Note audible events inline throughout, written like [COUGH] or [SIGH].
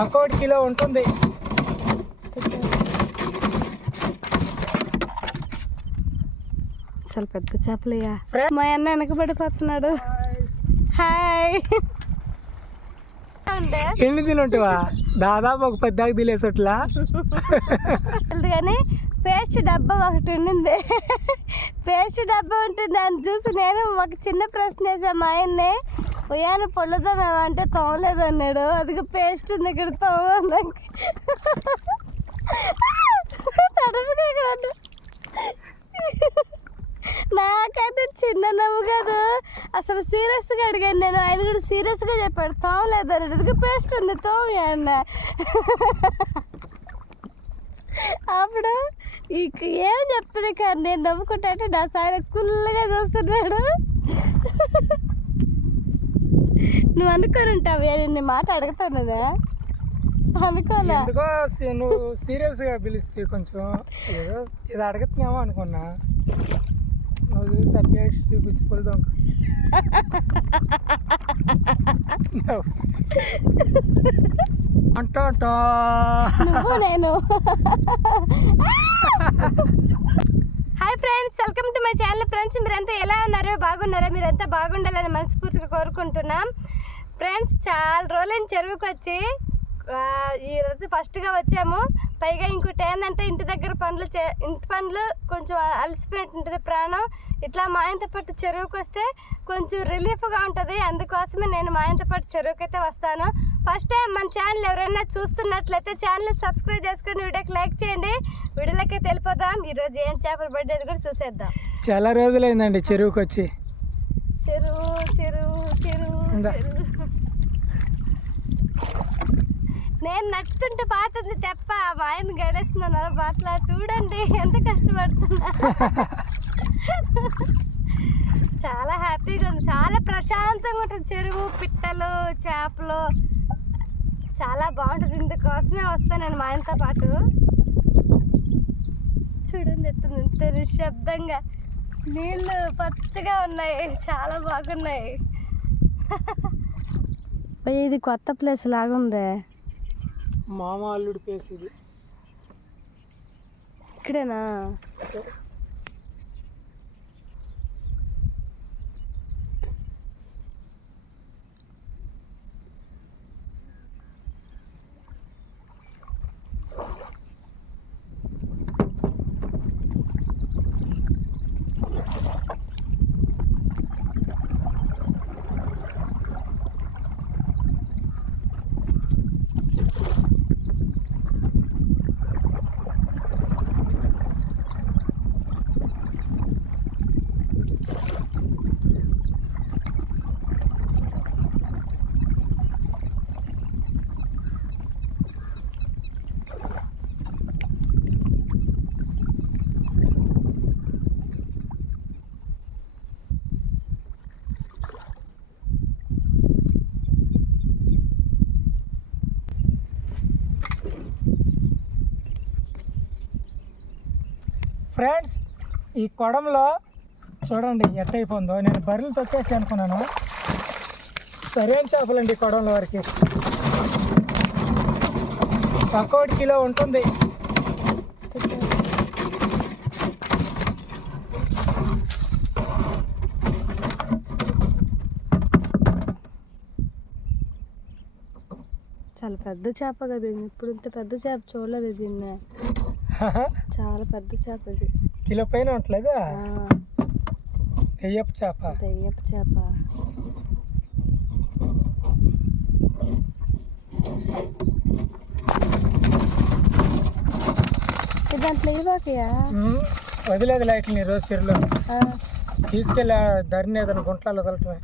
ఒక్కోటి కిలో ఉంటుంది. చాలా పెద్ద చేపలయ్యా. మా అన్న వెనకబడిపోతున్నాడు. హాయ్. ఎన్ని తినుంటావా దాదాపు ఒక పెద్దగా తినేసట్లా కానీ పేస్ట్ డబ్బా ఒకటి ఉండింది. పేస్ట్ డబ్బా ఉంటుంది దాన్ని చూసి నేను ఒక చిన్న ప్రశ్న వేసా మా ఆయన్ని. ఉయ్యాను పొల్లుదామేమంటే తోమలేదు అన్నాడు అది పేస్ట్ ఉంది ఇక్కడ తోమన్నాక కాదు. నాకైతే చిన్న నవ్వు కాదు. అసలు సీరియస్గా అడిగాను నేను. ఆయన కూడా సీరియస్గా చెప్పాడు తోమలేదు అన్నాడు ఇది పేస్ట్ ఉంది తోమి అన్న. అప్పుడు ఇక ఏం చెప్తున్నా కానీ నేను నవ్వుకుంటా అంటే నా సార్ కుల్లగా చూస్తున్నాడు. నువ్వు అనుకొని ఉంటావు నేను మాట అడుగుతాను అనుకోలే ఎందుకో నువ్వు సీరియస్గా పిలిస్తే కొంచెం ఏదో ఇది అడుగుతున్నామో అనుకున్నా. నువ్వు చూస్తే పేస్ట్ చూపించి పొలుదాం అంటా. నువ్వు నేను. Hi friends welcome to my channel. Friends మీరంతా ఎలా ఉన్నారో? బాగున్నారా? మీరంతా బాగుండాలని మనస్ఫూర్తిగా కోరుకుంటున్నాం. ఫ్రెండ్స్ చాలా రోజులైన చెరువుకి వచ్చి. ఆ, ఈ రోజు ఫస్ట్గా వచ్చాము. పైగా ఇంకోటి ఏంటంటే ఇంటి దగ్గర పనులు చే ఇంటి పనులు కొంచెం అలసిపోయినట్టు ఉంటుంది ప్రాణం. ఇట్లా మా ఆయనతో పాటు చెరువుకి వస్తే కొంచెం రిలీఫ్గా ఉంటుంది. అందుకోసమే నేను మా ఆయనతో పాటు చెరువుకి అయితే వస్తాను. ఫస్ట్ టైం మన ఛానల్ ఎవరైనా చూస్తున్నట్లయితే ఛానల్ సబ్స్క్రైబ్ చేసుకొని వీడియోకి లైక్ చేయండి. వీడియోలోకి వెళ్ళిపోదాం. ఈరోజు ఏం చేపలు పడ్డేది కూడా చూసేద్దాం. చాలా రోజులైందండి చెరువుకి వచ్చి. చెరువు చెరువు చెరువు. చెరువు. నేను నడుతుంటే పాతుంది తెప్ప. మా ఆయన గడేస్తున్నాను బాట్ల చూడండి ఎంత కష్టపడుతున్నా. చాలా హ్యాపీగా ఉంది. చాలా ప్రశాంతంగా ఉంటుంది. చెరువు పిట్టలు చేపలు. చాలా బాగుంటుంది. ఇందుకోసమే వస్తాను నేను మా ఆయనతో పాటు. చూడండి ఎత్తుంది. ఎంత నిశ్శబ్దంగా. నీళ్ళు పచ్చగా ఉన్నాయి. చాలా బాగున్నాయి. ఇది కొత్త ప్లేస్ లాగా ఉంది. మామ అల్లుడి పేసి ఇది. ఇక్కడేనా? ఫ్రెండ్స్ ఈ కొడంలో చూడండి ఎట్టయిపోయిందో. నేను బర్రెలు తొక్కేసి అనుకున్నాను. సరైన చేపలండి కొడంలో వరకు. ఒక్కోటి కిలో ఉంటుంది. చాలా పెద్ద చేప కదా ఇప్పుడు ఇంత పెద్ద చేప చూడలేదు దీన్ని. [LAUGHS] చాలా పెద్ద చేప ఇది. కిలో పైన ఉంటలేదా? ఆ, తెయ్యపు చేప. దెయ్యపు చేప. దాంట్లో ఇవ్వకయా వదిలేదు లైట్లు రోజు చెరువులో. తీసుకెళ్ళి ఆ ధరని ఏదైనా గుంటలలో వదలటమే.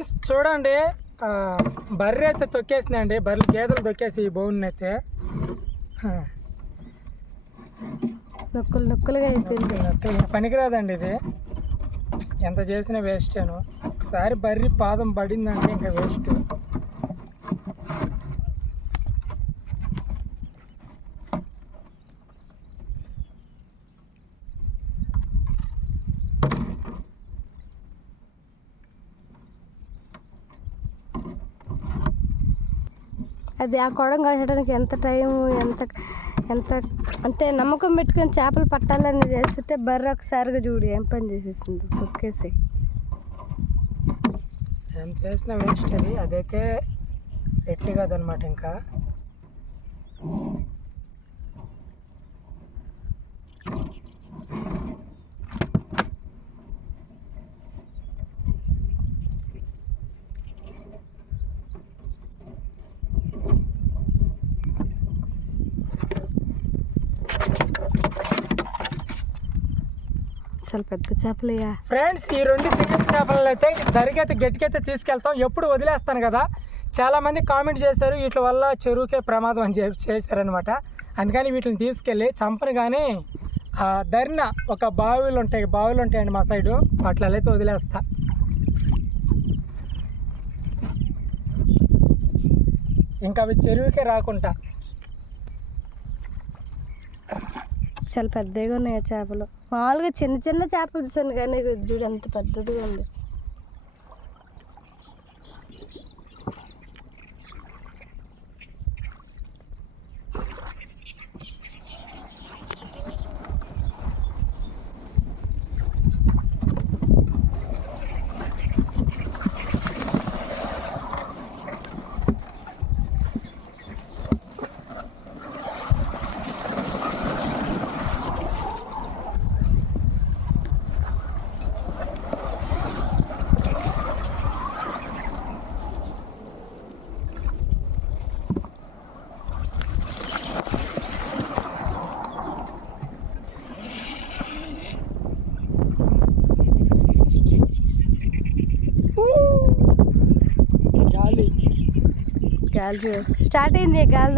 ఫ్రెండ్స్ చూడండి బర్రె అయితే తొక్కేసిందండి. బర్రెలు గేదెలు తొక్కేసి ఈ బౌన్ అయితే. నొక్కులు నొక్కులుగా అయిపోయింది. పనికిరాదండి ఇది. ఎంత చేసినా వేస్టేను. ఒకసారి బర్రి పాదం పడిందంటే ఇంకా వేస్ట్. అది ఆ కొడం కట్టడానికి ఎంత టైం ఎంత ఎంత అంటే నమ్మకం పెట్టుకొని చేపలు పట్టాలని చేస్తే బర్రె ఒకసారిగా చూడు ఏం పని చేసేసింది. తొక్కేసి. ఏం చేసిన వేస్ట్ అది. అదైతే సెట్ కాదనమాట ఇంకా. చాలా పెద్ద చేపలయ్యా. ఫ్రెండ్స్ ఈ రెండు తిరిగి చేపలను అయితే దరికైతే గట్టికైతే తీసుకెళ్తాం. ఎప్పుడు వదిలేస్తాను కదా. చాలా మంది కామెంట్ చేశారు వీటి వల్ల చెరువుకే ప్రమాదం అని చెప్పి చేశారనమాట అందుకని వీటిని తీసుకెళ్ళి చంపను కానీ ఆ దరిన ఒక బావిలు ఉంటాయి బావిలు ఉంటాయండి మా సైడు. వాటిలో అయితే వదిలేస్తా. ఇంకా అవి చెరువుకే రాకుండా. చాలా పెద్దగా ఉన్నాయి చేపలు. మామూలుగా చిన్న చిన్న చేపలు చూసాను కానీ చూడు ఎంత పెద్దదిగా ఉంది. గాలి చూడు స్టార్ట్ అయింది గాలి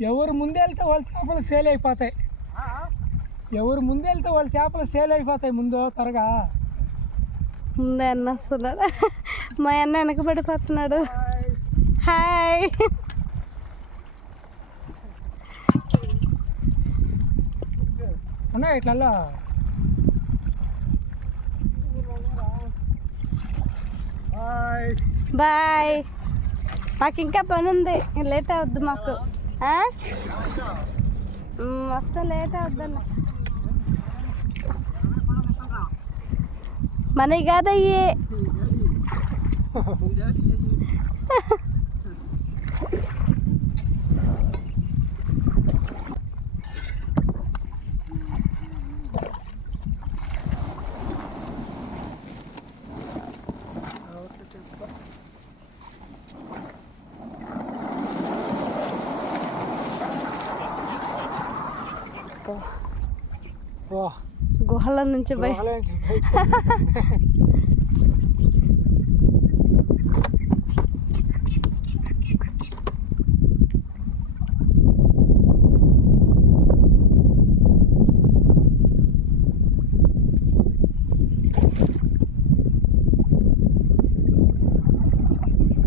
ఎవరు ముందు వెళ్తే వాళ్ళ చేపలు సేల్ అయిపోతాయి. ఎవరు ముందు వెళ్తే వాళ్ళ చేపలు సేల్ అయిపోతాయి ముందు త్వరగా. ముందే అన్న వస్తున్నాడు మా అన్న వెనకబడిపోతున్నాడు. హాయ్. ఉన్నాయి ఇట్లల్లో. బాయ్. మాకు ఇంకా పని ఉంది లేట్ అవద్దు మాకు. వస్తే లేట్ అవద్దన్న మనకి కాదయ్యే [LAUGHS] [LAUGHS] ఓ గుహల నుంచి బయ. గుహలోంచి బయట-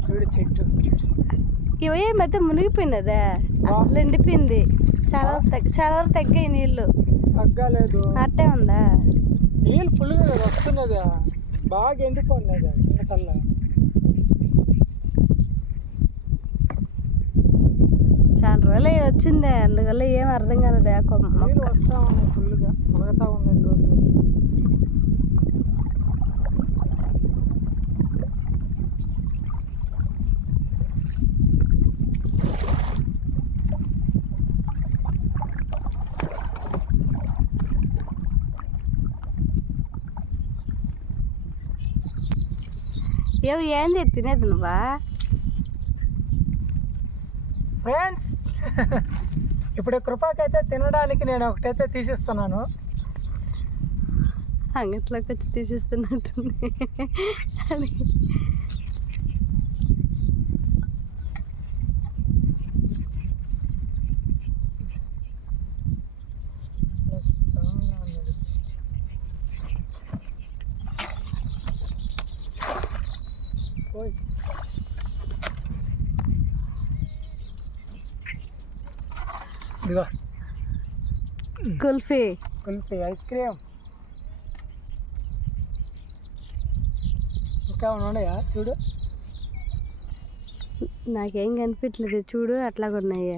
చూడు చెట్టు. ఇవి ఈ మధ్య మునిగిపోయినదా. అసలు ఎండిపోయింది చాలా చాలా వరకు తగ్గాయి నీళ్ళు తగ్గలేదు. అట్టే ఉందా? నీళ్ళు ఫుల్గా కదా వస్తున్నది? బాగా ఎండిపోయినది కల్లా చాలా రోజులు వచ్చిందే అందువల్ల ఏం అర్థం కాలేదు మొక్క. వస్తా ఉన్నాయి ఫుల్గా మునగతా రోజు ఏవి ఏంది తినేది నువ్వా ఫ్రెండ్స్ ఇప్పుడు కృపాకైతే తినడానికి నేను ఒకటైతే తీసిస్తున్నాను. అంగట్లోకి వచ్చి తీసేస్తున్నట్టుంది అని ఓయ్. ఇదిగో కుల్ఫీ కుల్ఫీ ఐస్ క్రీమ్ ఇంకా ఉన్నాయా? చూడు. నాకేం కనిపించలేదు చూడు అట్లాగ ఉన్నాయి.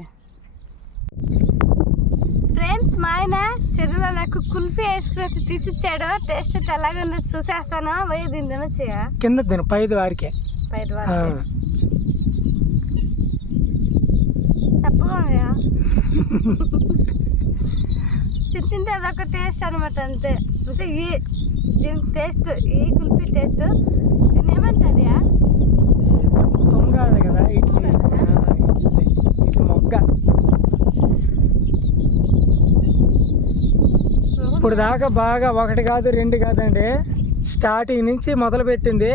ఫ్రెండ్స్ మా ఆయన చెరువులో నాకు కుల్ఫీ ఐస్ క్రీమ్ తీసిచ్చాడు టేస్ట్ ఎలాగుందో చూసేస్తాను. పోయి దీని తినొచ్చుగా కింద తిను పైది వారికే. వాళ్ళు తప్పుగా తింటే అదొక టేస్ట్ అనమాట అంతే. అంటే ఈ దీని టేస్ట్ ఈ కుల్ఫీ టేస్ట్ దీన్ని ఏమంటుంది తొంగాడు కదా ఇట్లా ఇట్లా మొగ్గ. ఇప్పుడు దాకా బాగా ఒకటి కాదు రెండు కాదండి. స్టార్టింగ్ నుంచి మొదలు పెట్టింది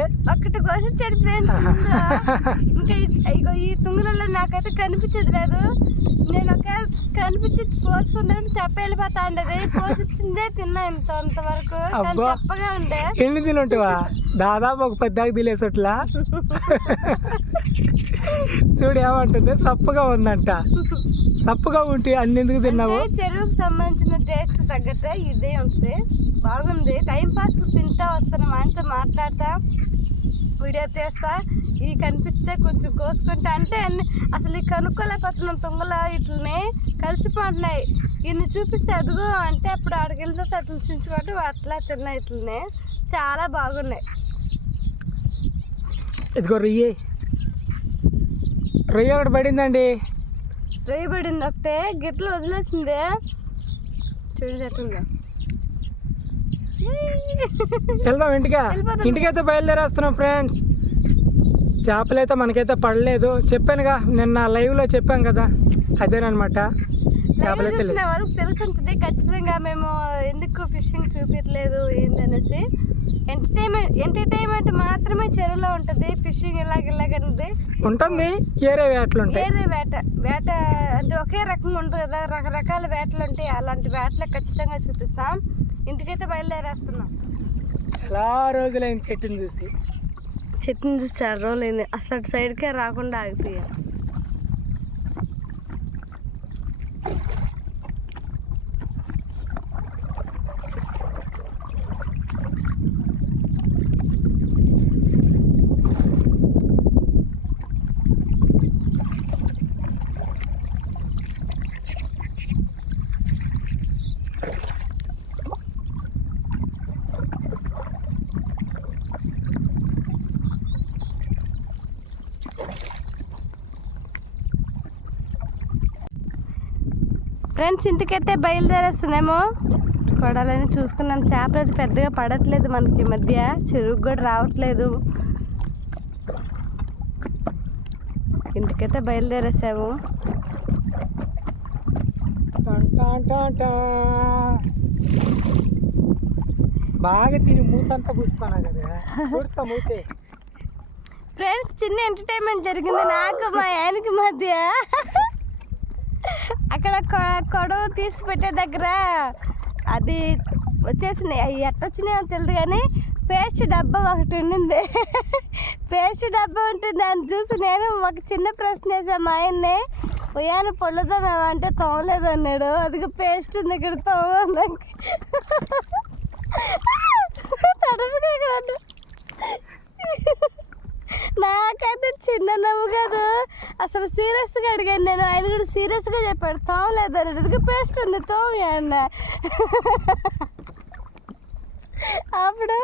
కోసిచ్చాడు ఫ్రెండ్స్ ఇంకా ఈ- ఇగో ఈ తుంగులలో నాకైతే కనిపించదు లేదు నేను ఒక కనిపించి కోసుకున్నాను చెప్ప వెళ్ళిపోతా ఉండేది. కోసిచ్చిందే తిన్నా ఇంత అంతవరకు. చెప్పగా ఉండే. ఎన్ని తినుంటివా? దాదాపు ఒక పెద్దాకు తినేసట్లా. చూడు ఏమంటుంది? సప్పుగా ఉందంట. సప్పుగా ఉంటే అన్ని ఎందుకు తిన్నావు చెరువుకు సంబంధించిన టేస్ట్ తగ్గట్టే ఇదే ఉంటుంది బాగుంది. టైం పాస్ తింటా వస్తాను. మా ఆయనతో మాట్లాడతా. వీడియో తీస్తా. ఈ కనిపిస్తే కొంచెం కోసుకుంటా. అంటే అసలు ఈ కనుక్కోలేకపోతున్నాం తుంగల ఇట్లని కలిసిపోతున్నాయి. ఇన్ని చూపిస్తే అదుగు అంటే అప్పుడు ఆడికి వెళ్తే అట్లా చించుకుంటూ అట్లా తిన్నాయి ఇట్లనే. చాలా బాగున్నాయి. ఇదిగో రొయ్యి. రొయ్యి ఒకటి పడిందండి. రేయబడింది ఒకటే. గిట్లు వదిలేసిందే. చూడు ఎట్లుందో వెళ్దాం ఇంటికా. ఇంటికైతే బయలుదేరేస్తున్నాం ఫ్రెండ్స్. చేపలైతే మనకైతే పడలేదు. చెప్పానుగా నిన్న లైవ్లో చెప్పాం కదా. అదేనమాట చేపలైతే వాళ్ళకి తెలిసి ఉంటుంది ఖచ్చితంగా మేము ఎందుకు ఫిషింగ్ చూపించలేదు ఏంటనేసి ఎంటర్టైన్మెంట్ ఎంటర్టైన్మెంట్ మాత్రమే చెరువులో ఉంటుంది. ఫిషింగ్ ఇలాగ ఇలాగనేది ఉంటుంది. ఏరే వేటలు ఉంటాయి. వేరే వేట. వేట అంటే ఒకే రకంగా ఉంటుంది కదా. రకరకాల వేటలు ఉంటాయి. అలాంటి వేటలు ఖచ్చితంగా చూపిస్తాం. ఇంటికైతే బయలుదేరేస్తున్నాం. చాలా రోజులైన చెట్టుని చూసి. చెట్టుని చూసి చాలా రోజులైంది. అసలు అటు సైడ్కే రాకుండా ఆగిపోయాయి ఫ్రెండ్స్ ఇంటికైతే బయలుదేరేస్తున్నాము కొడాలని చూసుకున్నాం. చేపలు అయితే పెద్దగా పడట్లేదు మనకి మధ్య. చెరువుకు కూడా రావట్లేదు. ఇంటికైతే బయలుదేరేసాము. బాగా తిని మూతంతా పూసుకున్నా కదా. పూడుస్తా మూతే. [LAUGHS] ఫ్రెండ్స్ చిన్న ఎంటర్టైన్మెంట్ జరిగింది నాకు మా ఆయనకి మధ్య. [LAUGHS] అక్కడ కొ- కొడవ తీసి పెట్టే దగ్గర అది వచ్చేసినాయి. అవి ఎట్టొచ్చినాయో తెలియదు కానీ పేస్ట్ డబ్బా ఒకటి ఉండింది. [LAUGHS] పేస్ట్ డబ్బా ఉంటుంది దాన్ని చూసి నేను ఒక చిన్న ప్రశ్న వేసాను మా ఆయన్ని ఉయ్యాను పొల్లుదామేమో అంటే తోమలేదు అన్నాడు. అది పేస్ట్ ఉంది ఇక్కడ తోమ [LAUGHS] తడుపుగా నాకైతే చిన్న నవ్వు కాదు. అసలు సీరియస్గా అడిగాను నేను. ఆయన కూడా సీరియస్గా చెప్పాడు. తోమలేదు అని పేస్ట్ ఉంది. తోమి అన్న. అప్పుడు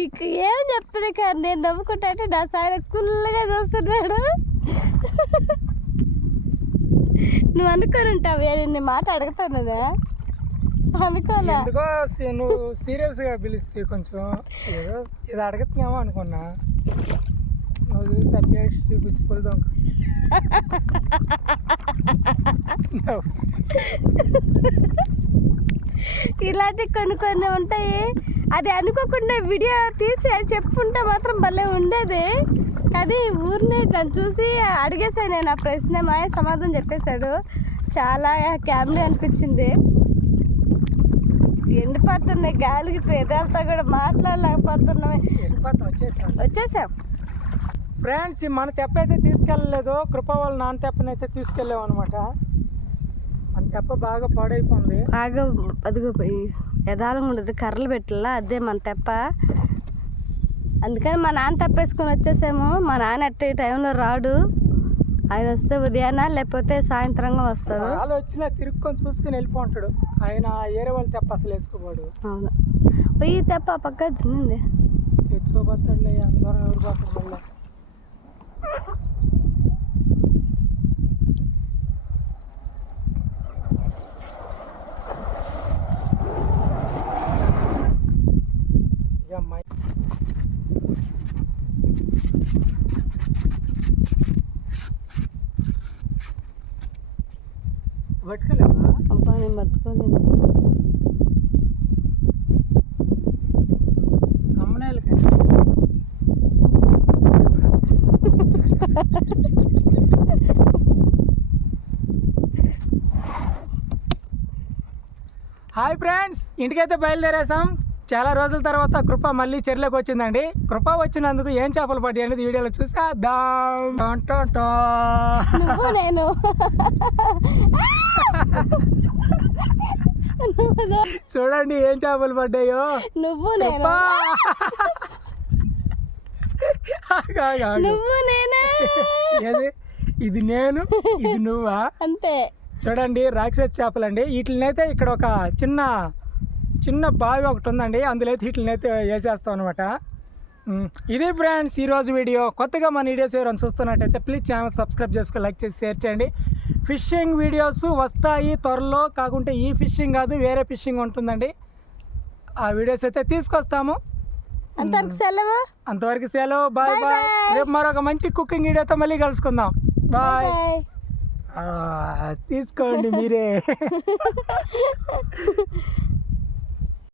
ఇక ఏం చెప్పిన కానీ నేను నవ్వుకుంటా అంటే నా సాయి కుల్లగా చూస్తున్నాడు. నువ్వు అనుకొని ఉంటావు. నేను మాట అడుగుతాను అనుకోలే నువ్వు సీరియస్గా పిలిస్తే కొంచెం ఏదో ఇది అడగతున్నామో అనుకున్నా. నువ్వు చూస్తే పేస్ట్ చూపించి పొలుదాం ఇలాంటి కొన్ని కొన్ని ఉంటాయి. అది అనుకోకుండా వీడియో తీసి చెప్పుంటే మాత్రం భలే ఉండేది. కానీ ఊరిని నన్ను చూసి అడిగేసాను నేను ఆ ప్రశ్న మా ఆయన సమాధానం చెప్పేశాడు. చాలా క్యామ్లీ అనిపించింది. ఎండిపోతున్నాయి గాలికి పేదాలతో కూడా మాట్లాడలేకపోతున్నాయి వచ్చేసాం. ఫ్రెండ్స్ మన తెప్ప అయితే తీసుకెళ్ళలేదు. కృప వాళ్ళ నాన్న తెప్పనైతే తీసుకెళ్ళాం అనమాట మన తెప్ప బాగా పాడైపోయింది. బాగా అదిగో పోయి యథాలంగా ఉండదు. కర్రలు పెట్టాలా? అదే మన తెప్ప. అందుకని మా నాన్న తప్పేసుకొని వచ్చేసాము. మా నాన్న అట్టే టైంలో రాడు. ఆయన వస్తే ఉదయాన లేకపోతే సాయంత్రంగా వస్తారు వాళ్ళు వచ్చినా తిరుక్కొని చూసుకుని వెళ్ళిపోంటాడు ఆయన ఏరే వాళ్ళు తెప్ప అసలు వేసుకోపోడు అవును. పోయి తెప్ప పక్క తిన్నింది ಬರ್ತಾಡ್ಲಿ ಹಂಗಾರ ಅವ್ರು ಬರ್ತಾರಲ್ಲ హాయ్ ఫ్రెండ్స్ ఇంటికైతే బయలుదేరేసాం చాలా రోజుల తర్వాత కృప మళ్ళీ చెరువులోకి వచ్చిందండి. కృప వచ్చినందుకు ఏం చేపలు పడ్డాయి అనేది వీడియోలో చూసేద్దాం. నేను. చూడండి ఏం చేపలు పడ్డాయో. నువ్వు నేను. నువ్వు నేనే. ఇది నేను ఇది నువ్వా? అంతే. చూడండి రాక్షస చేపలండి. వీటినైతే ఇక్కడ ఒక చిన్న చిన్న బావి ఒకటి ఉందండి. అందులో అయితే వీటినైతే వేసేస్తాం అనమాట ఇది ఫ్రెండ్స్ ఈరోజు వీడియో. కొత్తగా మన వీడియోస్ ఎవరైనా చూస్తున్నట్టయితే ప్లీజ్ ఛానల్ సబ్స్క్రైబ్ చేసుకొని లైక్ చేసి షేర్ చేయండి. ఫిషింగ్ వీడియోస్ వస్తాయి త్వరలో. కాకుంటే ఈ ఫిషింగ్ కాదు వేరే ఫిషింగ్ ఉంటుందండి. ఆ వీడియోస్ అయితే తీసుకొస్తాము. అంతవరకు సెలవు. అంతవరకు సెలవు. Bye bye. రేపు మరొక మంచి కుకింగ్ వీడియోతో మళ్ళీ కలుసుకుందాం. బాయ్. తీసుకోండి మీరే. [LAUGHS]